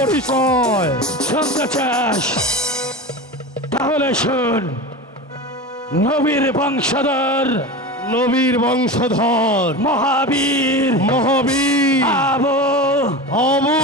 পরিচয়। শুনতে চাস? তাহলে শোন, নবীর বংশধর, নবীর বংশধর, মহাবীর মহাবীর আবু আবু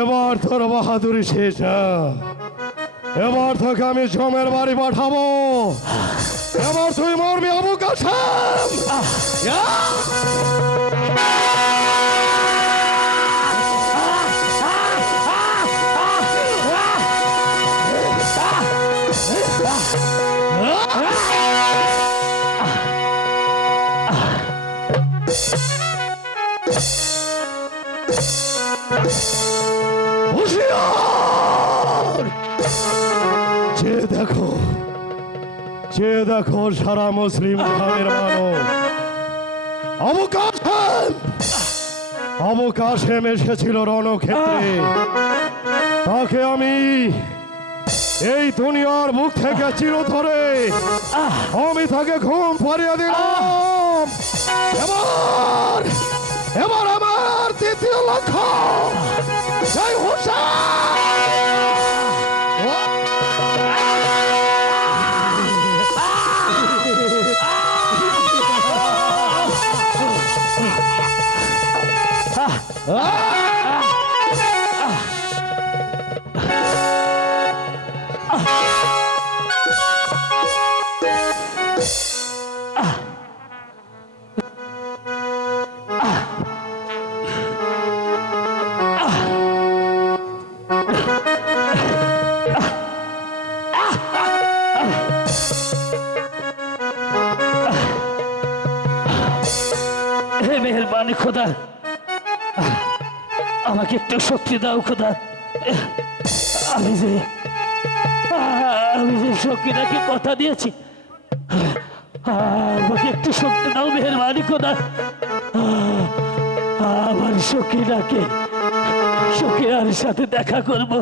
এবার তোর বাহাদুরি শেষ। এবার তোকে আমি জমের বাড়ি পাঠাবো। এবার তুই মরবি আবু কাসেম। যে দেখো সারা মুসলিম খানের মানব আবু কাসেম। আবু কাসেম এসেছিল রণক্ষেত্রে। তাকে আমি এই দুনিয়ার মুখ থেকে চিরতরে আমি তাকে ঘুম পাড়িয়ে দিলাম। এবার এবার আমার তৃতীয় লক্ষ্য জয় হোসেন। হে মেহেরবানি খোদা, আমাকে একটু শক্তি দাও খোদা। আমি যে সকিনাকে কথা দিয়েছি, আমাকে একটু শক্তি দাও মেহেরবানি খোদা। আমার সকিনার সাথে দেখা করব,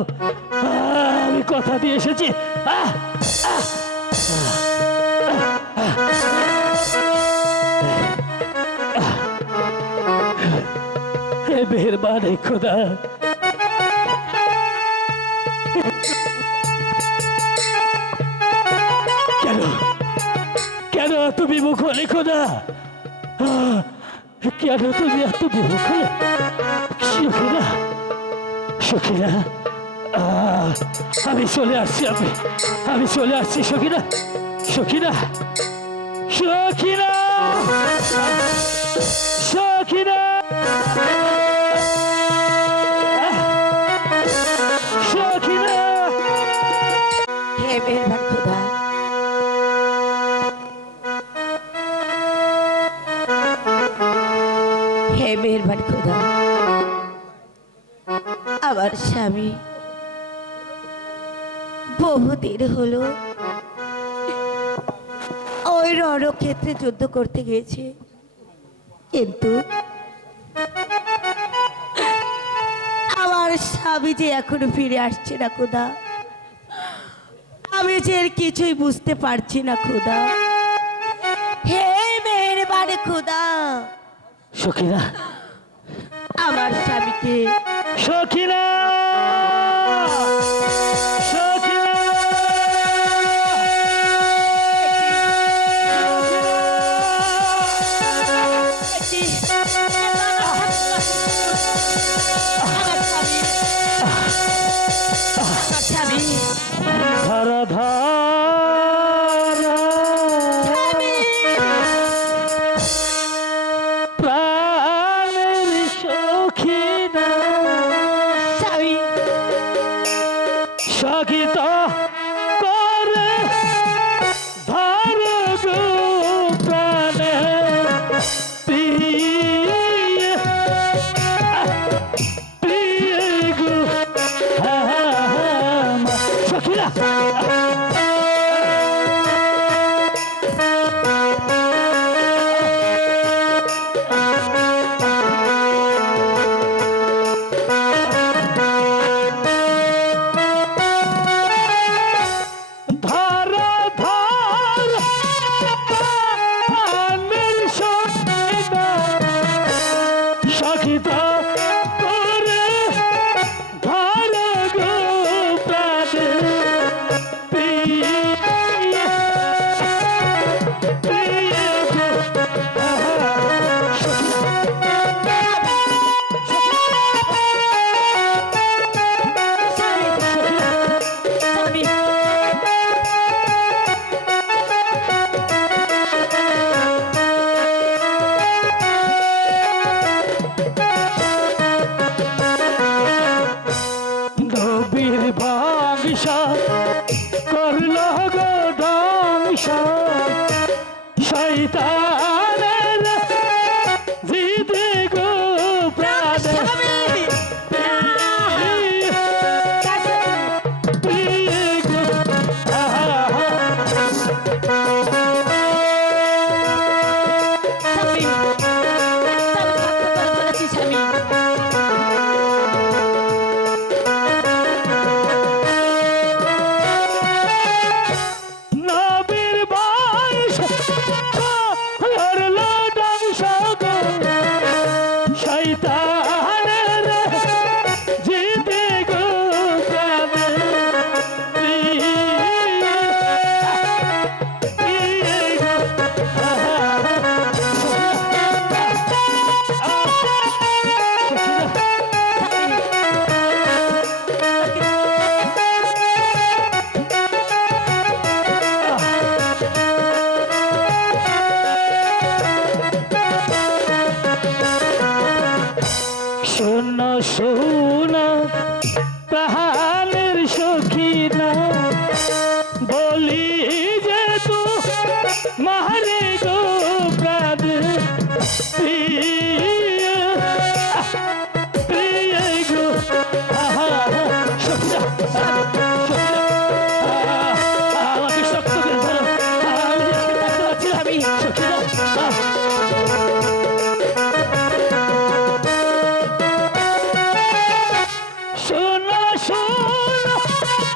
আমি কথা দিয়ে এসেছি। হে মেহেরবানি খোদা, কেন তুমি মুখ হলে খোদা? কেন তুমি এত বিমুখ হলে? সখিনা, আমি চলে আসছি, আমি চলে আসছি সখিনা, সখিনা, সখিনা, সখিনা, সখিনা। হে মেহেরবান খোদা, হে মেহেরবান খোদা, আমার স্বামী বহুদিন হলো ওই রণক্ষেত্রে যুদ্ধ করতে গিয়েছে, কিন্তু আমার স্বামী যে এখনো ফিরে আসছে না খোদা। আমি যে এর কিছুই বুঝতে পারছি না খোদা। হে মেহেরবান খোদা, সখিনা, আমার স্বামীকে সখিনা, সখিনা, আমার স্বামী ধরা ধরা সোনা প্রাণের সখিনা বলি যে তু মারে গো প্রাণ প্রিয় প্রিয় গো আহা সখিনা আমাকে শক্ত করে ধরো আমি দেখতে পাচ্ছি না, আমি সখিনা শোনো শোনো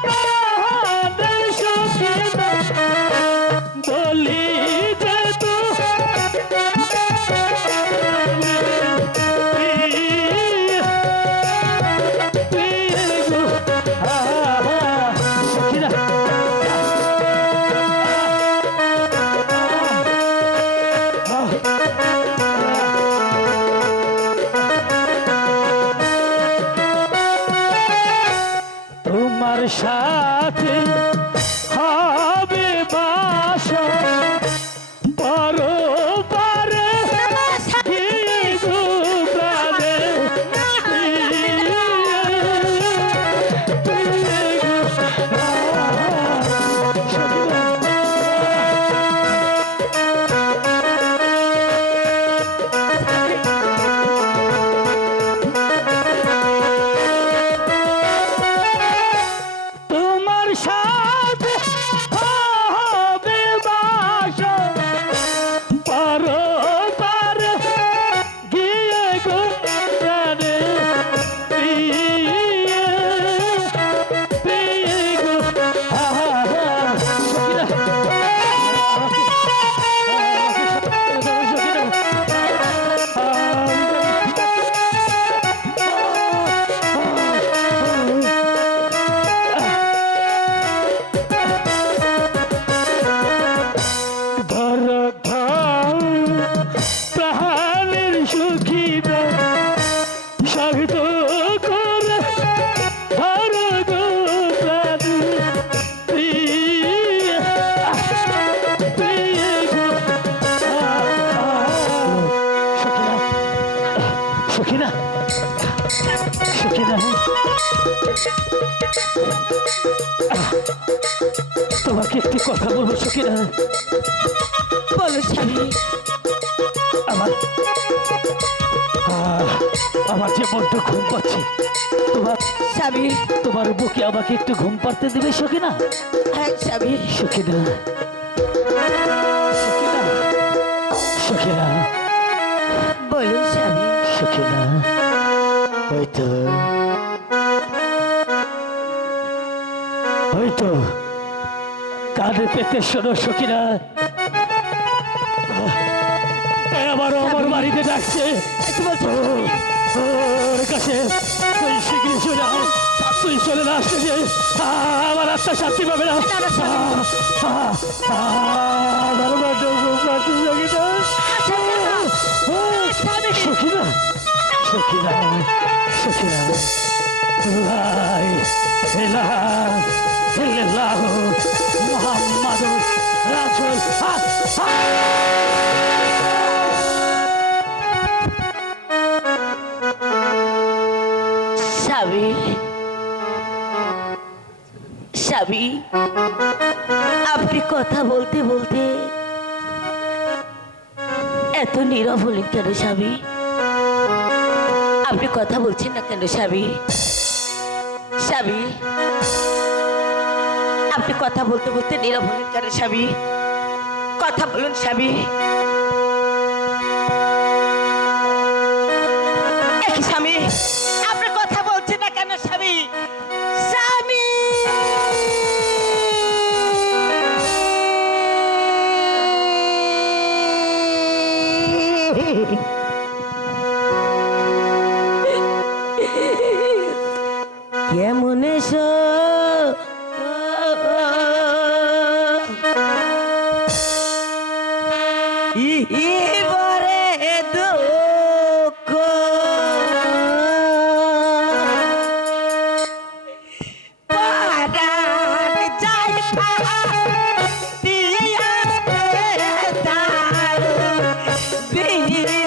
প্রাণের সখিনা বলি যে তু প্রিয় গো আহা সখিনা তোমার সাথে হবে বাসা পরপারে গিয়ে গো প্রাণে তোমার সাথে হবে বাসা পরপারে গিয়ে গো প্রাণে প্রিয় প্রিয় গো আহা সখিনা ধর ঘর প্রাণের সুখিনা সাহিত করে ধর গো প্রাণ প্রিয় প্রিয় গো সখিনা সখিনা তোমাকে একটি কথা বলবো সখিনা বলো স্বামী। আমার আমার যে বড্ড ঘুম পাচ্ছে তোমার স্বামী, তোমার বুকে আমাকে একটু ঘুম পাড়তে দেবে সখিনা হ্যাঁ স্বামী, সখিনা সখিনা সখিনা বলুন স্বামী। সখিনা হয়তো হয়তো কাঁধে পেতে শোনো সখিনা আবারও আমার বাড়িতে ডাকছে ওর কাছে তুই শিগগিরি চলে আয়, তুই চলে না আসলে যে আমার আত্মা শান্তি পাবে না আমার বড্ড ঘুম পাচ্ছে সখিনা সখিনা সখিনা লাই ইলাহা ইল্লাল্লাহ মুহাম্মাদুর রাসূল স্বামী, স্বামী, আপনি কথা বলতে বলতে এত নীরব হলেন কেন স্বামী? আপনি কথা বলছেন না কেন স্বামী? স্বামী, আপনি কথা বলতে বলতে নীরব হলেন কেন স্বামী? কথা বলুন স্বামী। স্বামী, আপনি কথা বলছেন না কেন স্বামী? স্বামী, কেমন এসো বরে দুঃখ পারান যাই দিয়া দারু বিয়ে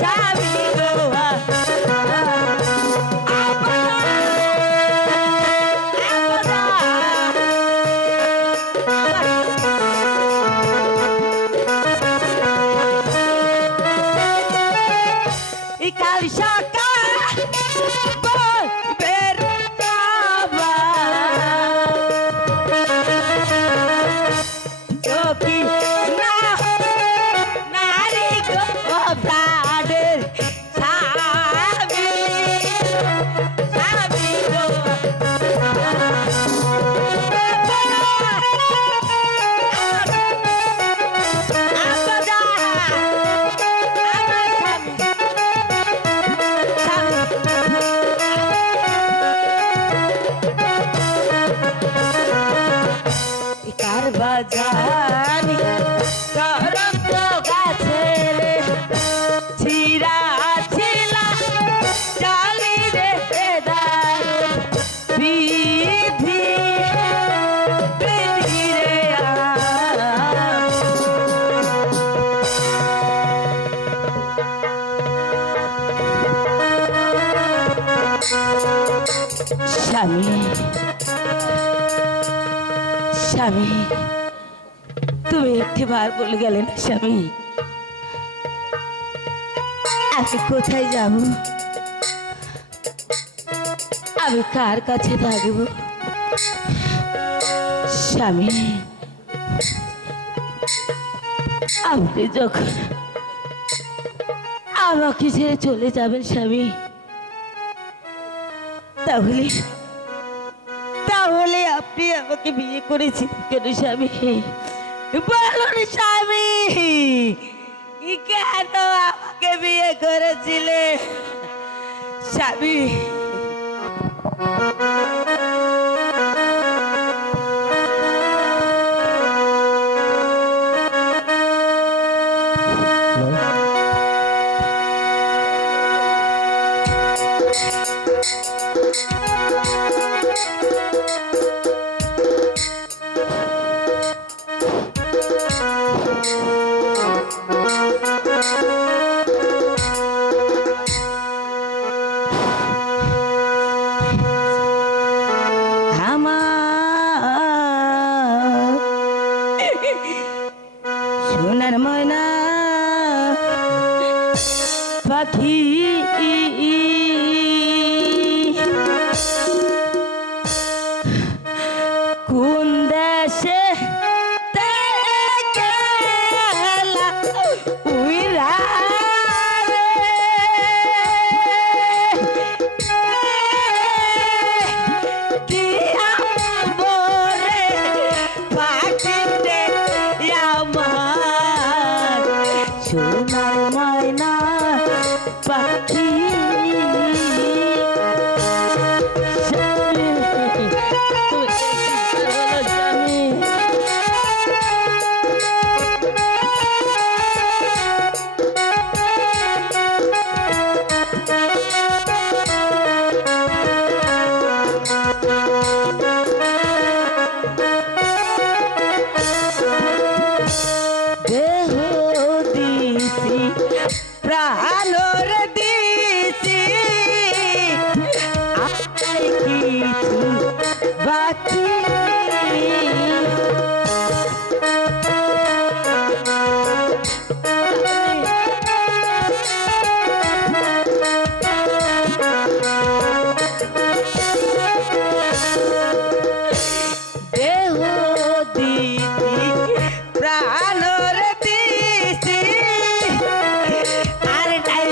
স্বামী গো কাল সকাল বের কি না নারী গো প্রাণের স্বামী স্বামী গো কার বাজানি করত গাছের ছিড়া ছিলা চালি রে দারুণ বিধি বিধি রে স্বামী স্বামী তুমি একটিবার বলে গেলে না স্বামী আমি কোথায় যাব আমি কার কাছে থাকব স্বামী আপনি যখন আমাকে ছেড়ে চলে যাবেন স্বামী তাহলে তাহলে আপনি আমাকে বিয়ে করেছেন কেন স্বামী বলুন স্বামী কেন আমাকে বিয়ে করেছিলে স্বামী সোনার ময়না পাখি কোন দেশে উইরা সোনার ময়না পাখি দেহ দিছি প্রাণর দিছি আর কিছু বাকি দেহ দিছি প্রাণর দিছি আর নাই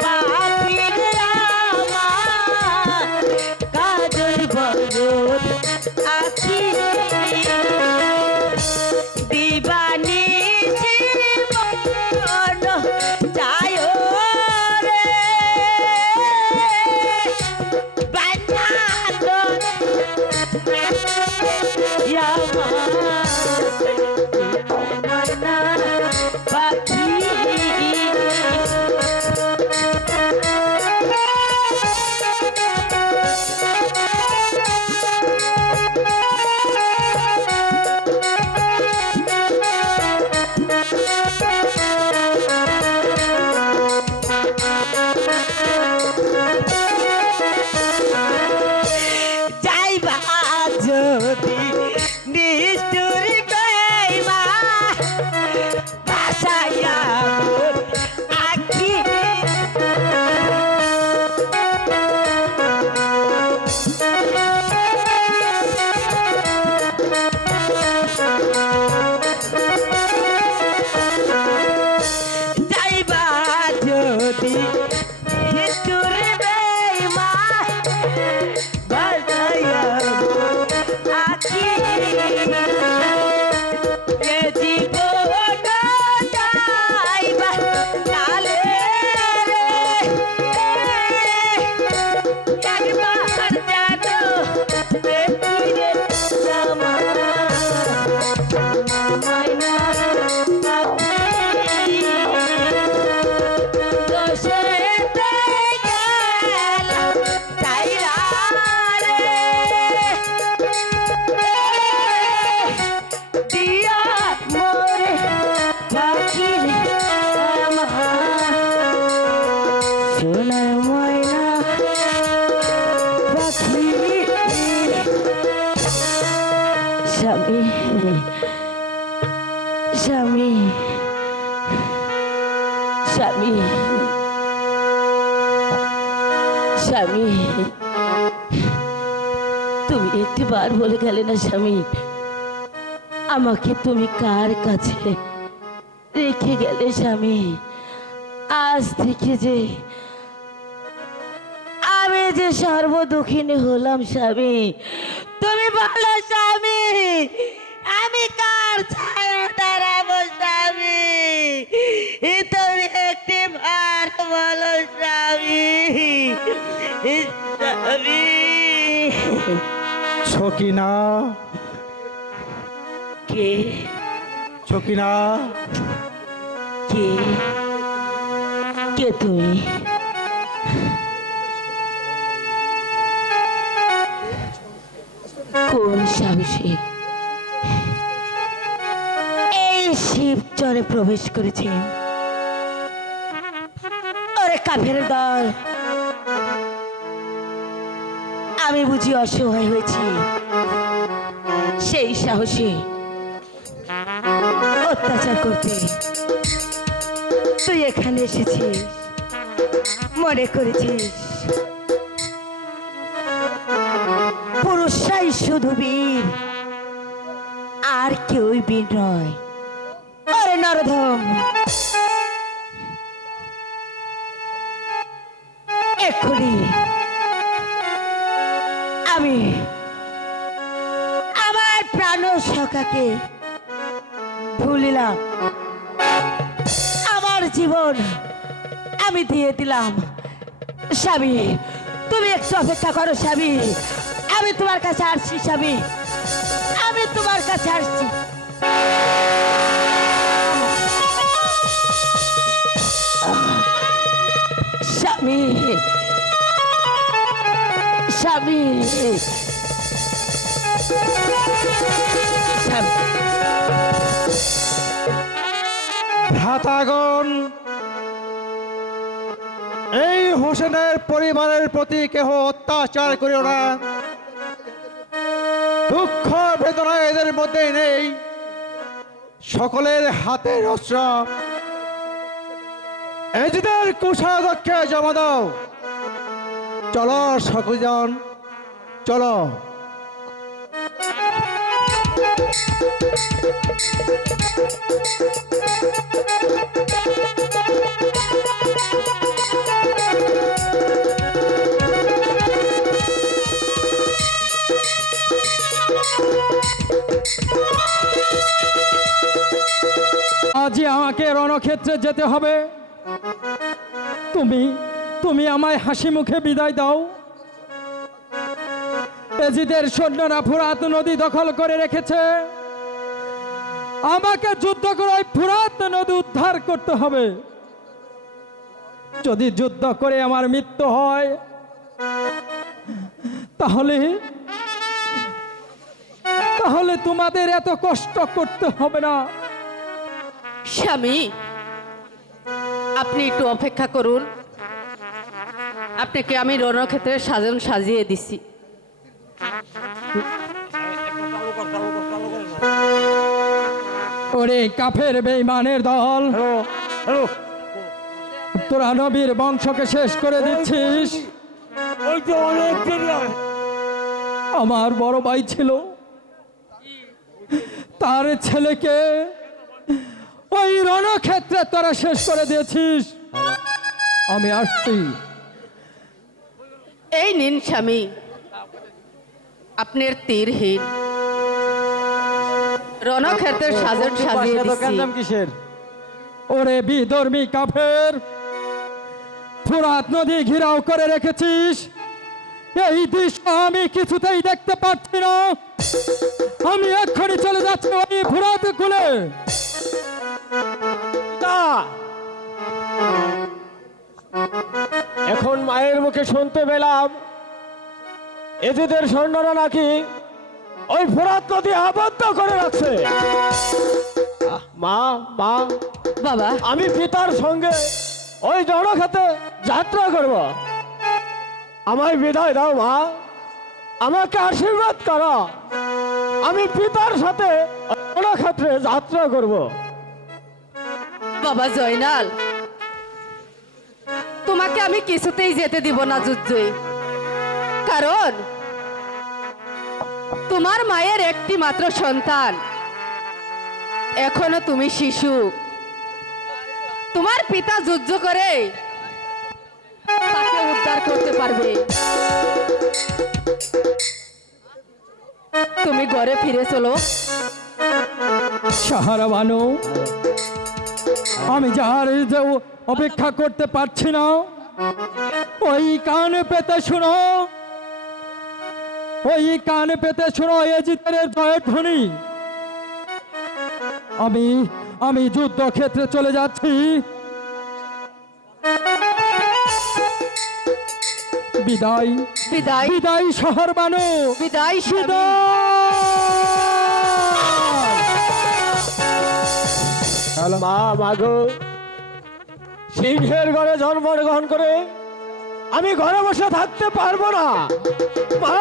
পাখির আমার কাজল বরণ আখি দিবানি জীবন যায় রে বান্যাদন পাখি যাইবা যদি নিষ্ঠুর বেইমা ভাসাইয়া মোর আখি যাইবা যদি নিষ্ঠুর বেইমা ভাসাইয়া মোর আখি এ জীবন যাইবা কালে রে একবার জানো বেটিরে জামা মাইনা পাখি দোষেতে গেলাম চাইরা রে দিয়া মোরে পাখি আমার সোনার ময়না পাখি স্বামী স্বামী স্বামী স্বামী তুমি একটিবার বলে গেলে না স্বামী আমাকে তুমি কার কাছে রেখে গেলে স্বামী আজ থেকে যে আমি যে সর্বদুঃখিনী হলাম স্বামী তুমি বলো স্বামী আমি কার ছায়া দাঁড়াবো স্বামী তুমি একটি বার বলো স্বামী স্বামী ছকিনা কে ছকিনা কে কে তুমি কোন সাহসে এই শিবচরে প্রবেশ করেছে ওরে কাফের দল আমি বুঝি অসহায় হয়েছি সেই সাহসে অত্যাচার করতে তুই এখানে এসেছিস মনে করেছিস পুরুষরাই শুধু বীর আর কেউই বীর নয় আরে নরধম এক্ষুনি আমি আমার প্রাণ সখাকে ভুলিলাম আমার জীবন আমি দিয়ে দিলাম স্বামী তুমি একটু অপেক্ষা করো স্বামী আমি তোমার কাছে আসছি স্বামী আমি তোমার কাছে আসছি স্বামী স্বামী ভ্রাতাগণ, এই হোসেনের পরিবারের প্রতি কেহ অত্যাচার করিও না। দুঃখ বেদনা এদের মধ্যে নেই, সকলের হাতের অস্ত্র। এদের কুশাধ্যক্ষে জমা দাও। চলো সকলজন, চলো। আজই আমাকে রণক্ষেত্রে যেতে হবে। তুমি তুমি আমায় হাসি মুখে বিদায় দাও। এজিদের সৈন্যরা ফুরাত নদী দখল করে রেখেছে। আমাকে যুদ্ধ করে ওই ফুরাত নদী উদ্ধার করতে হবে। যদি যুদ্ধ করে আমার মৃত্যু হয় তাহলে তাহলে তোমাদের এত কষ্ট করতে হবে না। স্বামী, আপনি একটু অপেক্ষা করুন, আপনাকে আমি রণক্ষেত্রে সাজিয়ে দিছি। ওরে কাফের বেঈমানের দল, তোরা নবীর বংশকে শেষ করে দিচ্ছিস। আমার বড় ভাই ছিল, তার ছেলেকে ওই রণক্ষেত্রে তোরা শেষ করে দিয়েছিস। আমি আসছি। এই নিন স্বামী, আপনার তীরহীন রণক্ষেত্রের সাজিয়ে দিছি। কিসের? ওরে বিধর্মী কাফের, ফুরাত নদী ঘিরাও করে রেখেছিস। এই দৃশ্য আমি কিছুতেই দেখতে পাচ্ছি না। আমি এক্ষুনি চলে যাচ্ছি ওই ফুরাত কুলে। এখন মায়ের মুখে শুনতে পেলাম এজিদের সৈন্যরা নাকি ওই ফোরাত নদী আবদ্ধ করে রাখছে। মা মা বাবা, আমি পিতার সঙ্গে ওই রণক্ষেত্রে যাত্রা করব। আমায় বিদায় দাও মা, আমাকে আশীর্বাদ করো। আমি পিতার সাথে রণক্ষেত্রে যাত্রা করব। বাবা জয়নাল, তোমাকে আমি কিছুতেই যেতে দিব না যুদ্ধে। কারণ তোমার মায়ের একটি মাত্র সন্তান, এখনো তুমি শিশু। তোমার পিতা যুদ্ধ করে তাকে উদ্ধার করতে পারবে। তুমি ঘরে ফিরে চলো। সাহারা বানু, আমি যার যে অপেক্ষা করতে পারছি না, ওই কান পেতে শুনো, ওই কান পেতে শুনো এজিদের জয়ের ধ্বনি। আমি যুদ্ধক্ষেত্রে চলে যাচ্ছি। বিদায় বিদায় বিদায় শহর বানু, বিদায় স্বামী। বিদায়। মা মাগো, সিংহের ঘরে জন্মগ্রহণ করে আমি ঘরে বসে থাকতে পারবো না। মা,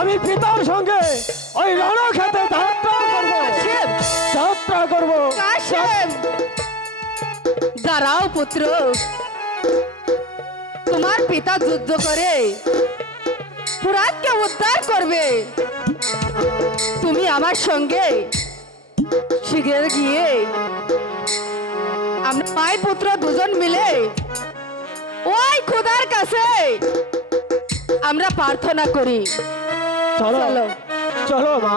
আমি পিতার সঙ্গে ওই রণক্ষেত্রে যাত্রা করব। কাশেম, দাঁড়াও পুত্র, তোমার পিতা যুদ্ধ করে ফুরাতকে উদ্ধার করবে। তুমি আমার সঙ্গে শীঘ্র গিয়ে আমরা মাই পুত্র দুজন মিলে ওই খোদার কাছে আমরা প্রার্থনা করি। চলো চলো। চলো মা।